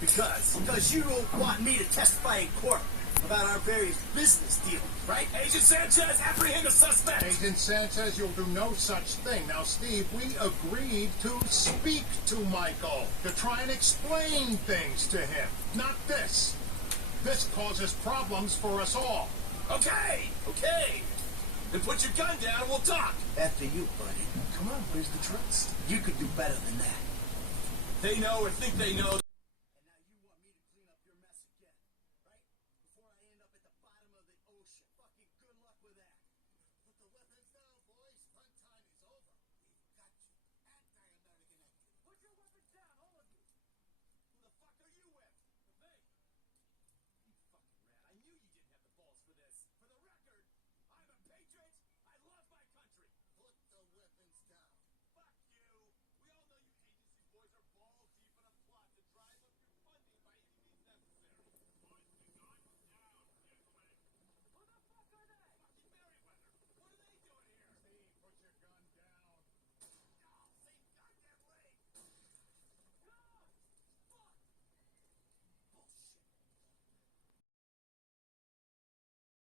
Because you don't want me to testify in court about our various business dealings, right? Agent Sanchez, apprehend the suspect! Agent Sanchez, you'll do no such thing. Now, Steve, we agreed to speak to Michael, to try and explain things to him. Not this. This causes problems for us all. Okay. Then put your gun down and we'll talk. After you, buddy. Come on, where's the trust? You could do better than that. They know or think they know.